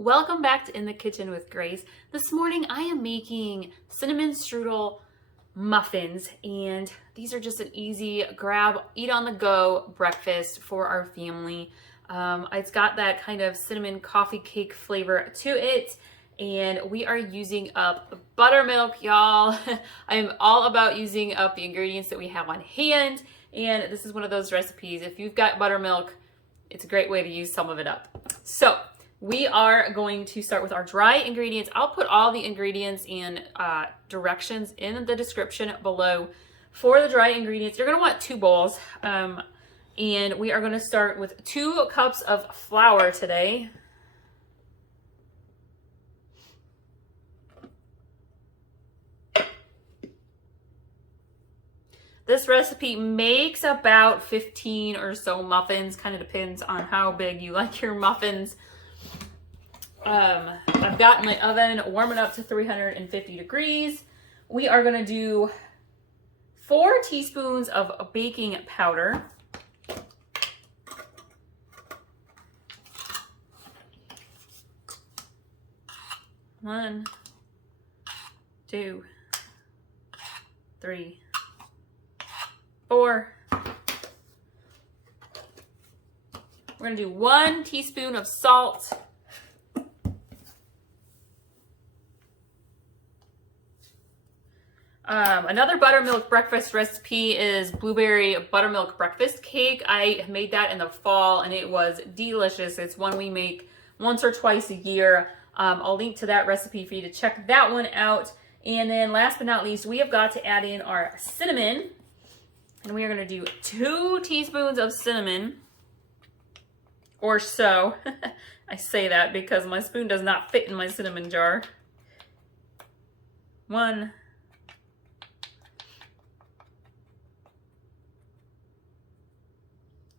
Welcome back to In the Kitchen with Grace. This morning I am making cinnamon strudel muffins, and these are just an easy grab, eat on the go breakfast for our family. It's got that kind of cinnamon coffee cake flavor to it, and we are using up buttermilk, y'all. I'm all about using up the ingredients that we have on hand, and this is one of those recipes. If you've got buttermilk, it's a great way to use some of it up. So we are going to start with our dry ingredients. I'll put all the ingredients and directions in the description below. For the dry ingredients, you're gonna want 2 bowls. And we are gonna start with 2 cups of flour today. This recipe makes about 15 or so muffins, kind of depends on how big you like your muffins. I've got my oven warming up to 350 degrees. We are gonna do 4 teaspoons of baking powder. One, 2, 3, 4. We're gonna do 1 teaspoon of salt. Another buttermilk breakfast recipe is blueberry buttermilk breakfast cake. I made that in the fall and it was delicious. It's one we make once or twice a year. I'll link to that recipe for you to check that one out. And then last but not least, we have got to add in our cinnamon. And we are going to do 2 teaspoons of cinnamon or so. I say that because my spoon does not fit in my cinnamon jar. 1,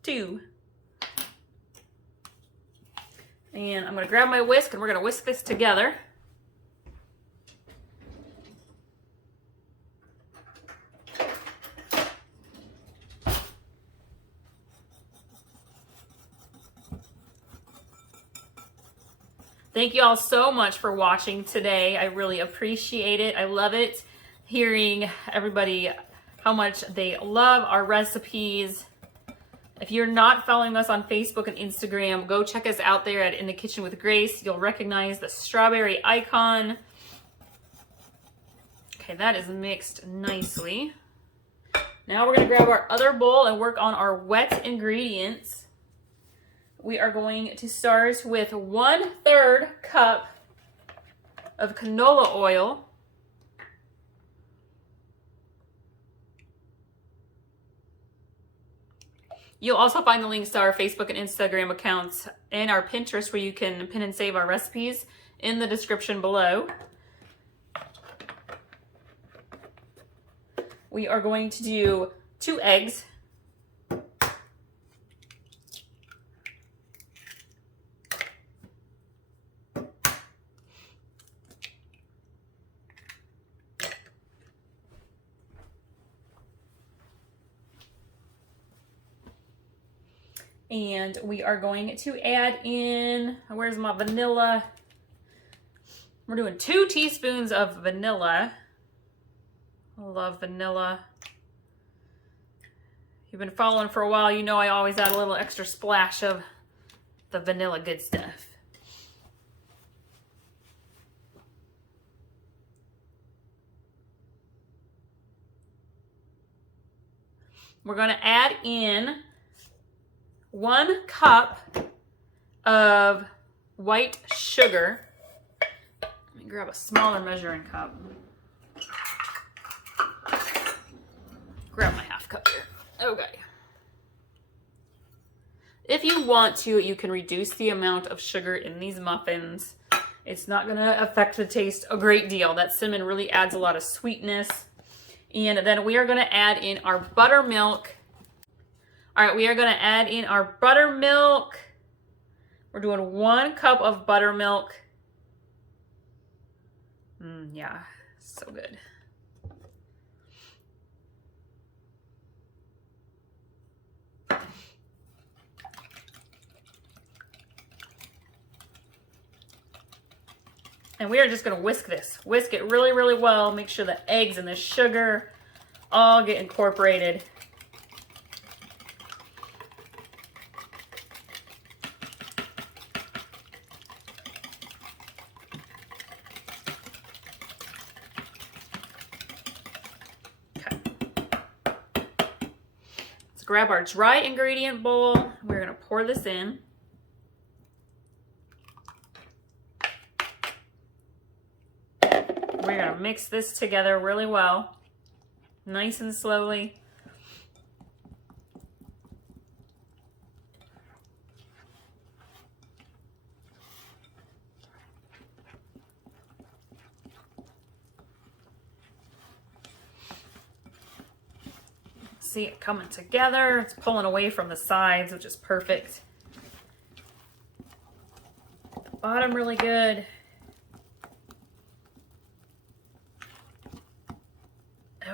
2. And I'm going to grab my whisk and we're going to whisk this together. Thank you all so much for watching today. I really appreciate it. I love it hearing everybody how much they love our recipes. If you're not following us on Facebook and Instagram, go check us out there at In the Kitchen with Grace. You'll recognize the strawberry icon. Okay, that is mixed nicely. Now we're going to grab our other bowl and work on our wet ingredients. We are going to start with 1/3 cup of canola oil. You'll also find the links to our Facebook and Instagram accounts and our Pinterest where you can pin and save our recipes in the description below. We are going to do 2 eggs. And we are going to add in, where's my vanilla? We're doing 2 teaspoons of vanilla. I love vanilla. If you've been following for a while, you know I always add a little extra splash of the vanilla good stuff. We're going to add in 1 cup of white sugar. Let me grab a smaller measuring cup. Grab my half cup here. Okay. If you want to, you can reduce the amount of sugar in these muffins. It's not going to affect the taste a great deal. That cinnamon really adds a lot of sweetness. And then we are going to add in our buttermilk. All right, we are going to add in our buttermilk. We're doing 1 cup of buttermilk. Yeah, so good. And we are just gonna whisk this. Whisk it really, really well. Make sure the eggs and the sugar all get incorporated. Okay. Let's grab our dry ingredient bowl. We're gonna pour this in. We're gonna mix this together really well, nice and slowly. See it coming together. It's pulling away from the sides, which is perfect. The bottom really good.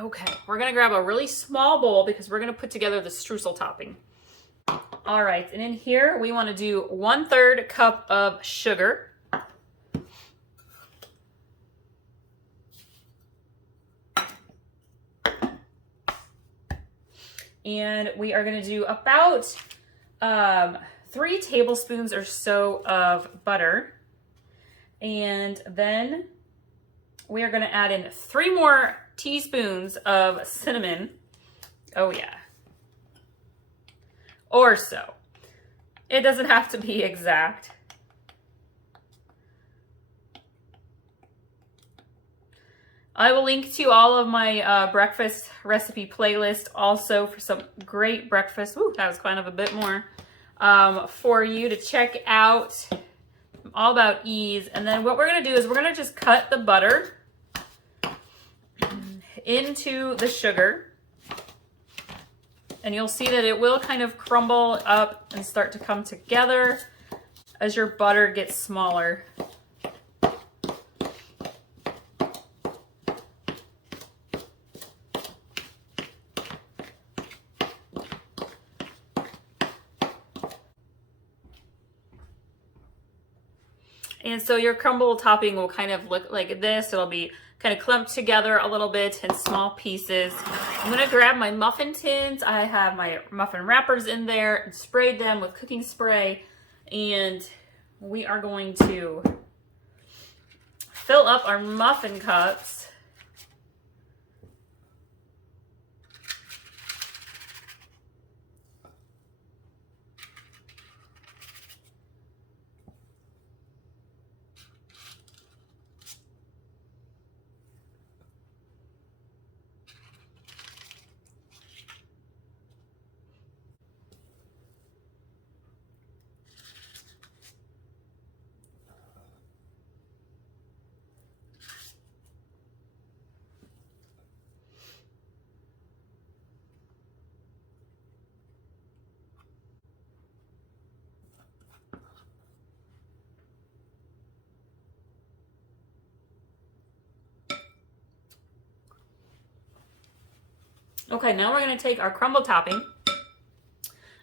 Okay, we're gonna grab a really small bowl because we're gonna put together the streusel topping. All right, and in here we wanna do 1/3 cup of sugar. And we are gonna do about 3 tablespoons or so of butter. And then we are gonna add in 3 more teaspoons of cinnamon. Oh yeah. Or so. It doesn't have to be exact. I will link to all of my breakfast recipe playlist also for some great breakfast. Ooh, that was kind of a bit more for you to check out. I'm all about ease. And then what we're gonna do is we're gonna just cut the butter into the sugar, and you'll see that it will kind of crumble up and start to come together as your butter gets smaller. And so your crumble topping will kind of look like this. It'll be kind of clumped together a little bit in small pieces. I'm gonna grab my muffin tins. I have my muffin wrappers in there and sprayed them with cooking spray. And we are going to fill up our muffin cups. Okay, now we're gonna take our crumble topping, and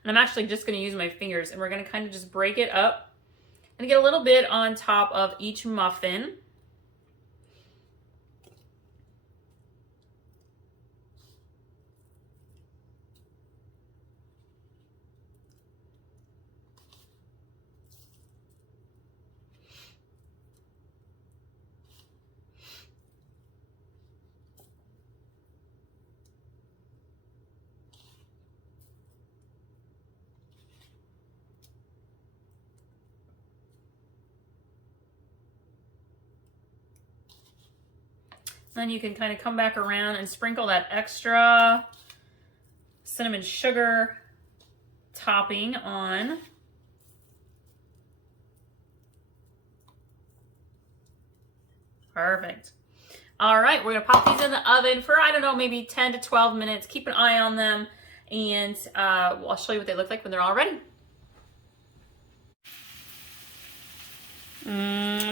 I'm actually just gonna use my fingers, and we're gonna kind of just break it up and get a little bit on top of each muffin. Then you can kind of come back around and sprinkle that extra cinnamon sugar topping on. Perfect. All right, we're gonna pop these in the oven for, I don't know, maybe 10 to 12 minutes. Keep an eye on them, and I'll show you what they look like when they're all ready.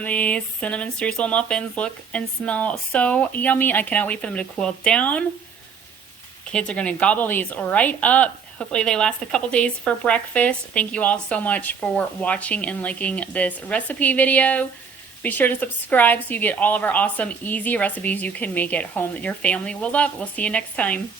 These cinnamon streusel muffins look and smell so yummy. I cannot wait for them to cool down. Kids are gonna gobble these right up. Hopefully they last a couple days for breakfast. Thank you all so much for watching and liking this recipe video. Be sure to subscribe so you get all of our awesome, easy recipes you can make at home that your family will love. We'll see you next time.